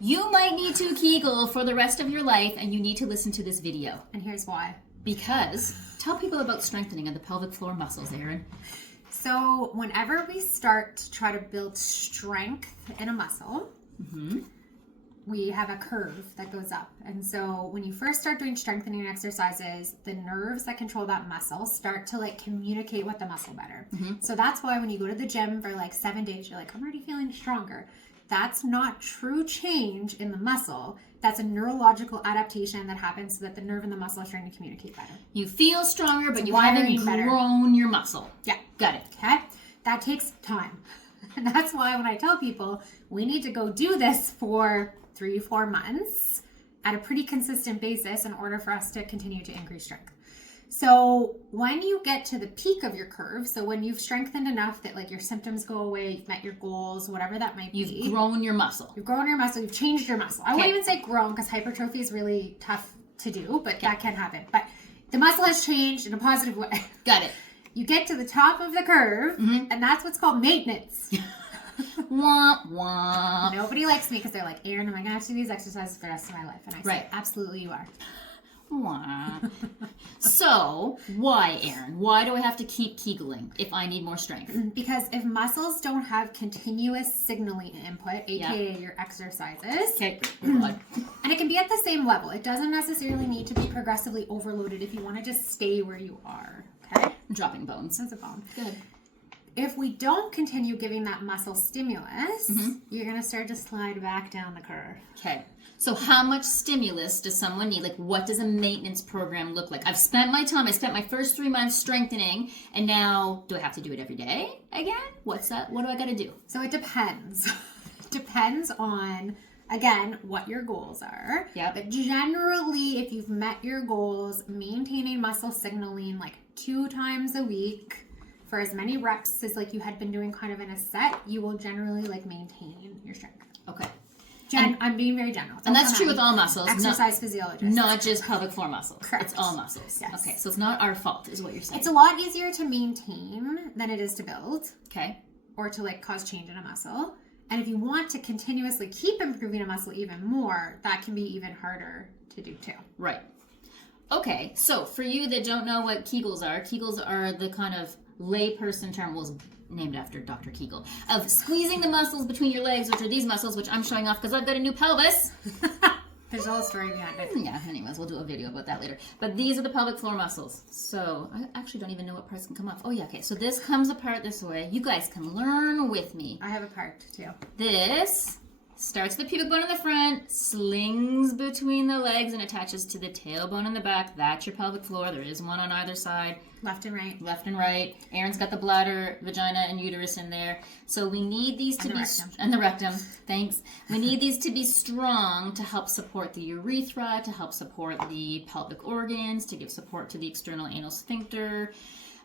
You might need to Kegel for the rest of your life, and you need to listen to this video. And here's why. Because, tell people about strengthening of the pelvic floor muscles, Eryn. So whenever we start to try to build strength in a muscle, we have a curve that goes up. And so when you first start doing strengthening exercises, the nerves that control that muscle start to like communicate with the muscle better. So that's why when you go to the gym for like 7 days, you're like, I'm already feeling stronger. That's not true change in the muscle. That's a neurological adaptation that happens so that the nerve and the muscle are starting to communicate better. You feel stronger, but It's you haven't wiring better. grown your muscle. Yeah. Got it. Okay? That takes time. And that's why when I tell people we need to go do this for 3-4 months at a pretty consistent basis in order for us to continue to increase strength. So when you get to the peak of your curve, so when you've strengthened enough that like your symptoms go away, you've met your goals, whatever that might be. You've grown your muscle. You've grown your muscle, you've changed your muscle. I wouldn't even say grown because hypertrophy is really tough to do, but that can happen. But the muscle has changed in a positive way. Got it. You get to the top of the curve, and that's what's called maintenance. Womp womp. Nobody likes me because they're like, Eryn, am I going to have to do these exercises for the rest of my life? And I say, absolutely you are. Wah. So, why, Eryn? Why do I have to keep Kegeling if I need more strength? Because if muscles don't have continuous signaling input, aka your exercises, Okay. and it can be at the same level. It doesn't necessarily need to be progressively overloaded if you want to just stay where you are. Okay? I'm dropping bones. That's a bone. Good. If we don't continue giving that muscle stimulus, you're going to start to slide back down the curve. Okay. So how much stimulus does someone need? Like, what does a maintenance program look like? I've spent my time. I spent my first 3 months strengthening, and now do I have to do it every day again? What's that? What do I got to do? So it depends. It depends on, again, what your goals are. Yep. But generally, if you've met your goals, maintaining muscle signaling like 2 times a week for as many reps as like you had been doing kind of in a set, you will generally like maintain your strength. Okay. I'm being very general. And that's true with all muscles. Exercise physiologists. Not just pelvic floor muscles. Correct. It's all muscles. Yes. Okay, so it's not our fault, is what you're saying. It's a lot easier to maintain than it is to build. Okay. Or to like cause change in a muscle. And if you want to continuously keep improving a muscle even more, that can be even harder to do too. Right. Okay, so for you that don't know what Kegels are the kind of layperson term, was named after Dr. Kegel, of squeezing the muscles between your legs, which are these muscles, which I'm showing off because I've got a new pelvis. There's a whole story behind it. Yeah, anyways, we'll do a video about that later. But these are the pelvic floor muscles. So I actually don't even know what parts can come off. Oh yeah, okay, so this comes apart this way. You guys can learn with me. I have a part too. This starts the pubic bone in the front, slings between the legs, and attaches to the tailbone in the back. That's your pelvic floor. There is one on either side. Left and right. Left and right. Erin's got the bladder, vagina, and uterus in there. So we need these to be... And the rectum. Thanks. We need these to be strong to help support the urethra, to help support the pelvic organs, to give support to the external anal sphincter,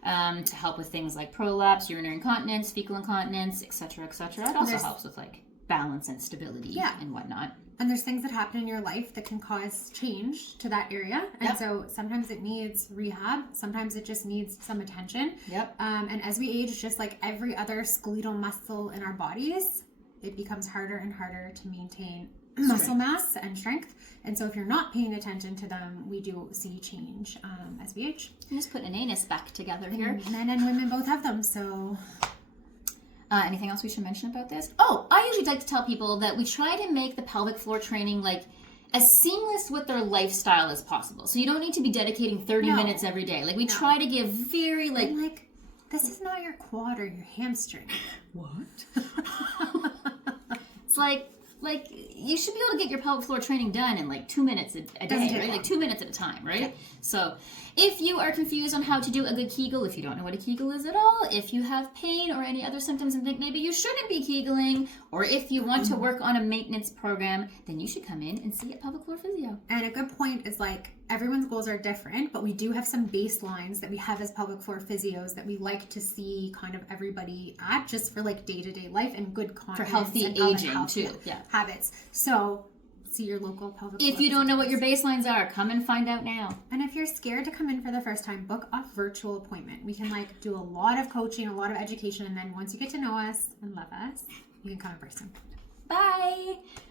to help with things like prolapse, urinary incontinence, fecal incontinence, etc., etc. It also helps with like balance and stability and whatnot. And there's things that happen in your life that can cause change to that area. And so sometimes it needs rehab. Sometimes it just needs some attention. Yep. And as we age, just like every other skeletal muscle in our bodies, it becomes harder and harder to maintain muscle mass and strength. And so if you're not paying attention to them, we do see change as we age. I'm just putting an anus back together here. Men and women both have them, so... Anything else we should mention about this? Oh, I usually like to tell people that we try to make the pelvic floor training like as seamless with their lifestyle as possible. So you don't need to be dedicating 30 minutes every day. Like we try to give very like this is not your quad or your hamstring. What? It's like you should be able to get your pelvic floor training done in like 2 minutes a day, right? Like 2 minutes at a time, right? Yeah. So if you are confused on how to do a good Kegel, if you don't know what a Kegel is at all, if you have pain or any other symptoms and think maybe you shouldn't be Kegeling, or if you want to work on a maintenance program, then you should come in and see a pelvic floor physio. And a good point is like everyone's goals are different, but we do have some baselines that we have as pelvic floor physios that we like to see kind of everybody at just for like day-to-day life and good confidence. For healthy aging too. Yeah. Habits. So see your local pelvic floor If you don't know what your baselines are, come and find out now. And if you're scared to come in for the first time, book a virtual appointment. We can like do a lot of coaching, a lot of education, and then once you get to know us and love us, you can come in person. Bye.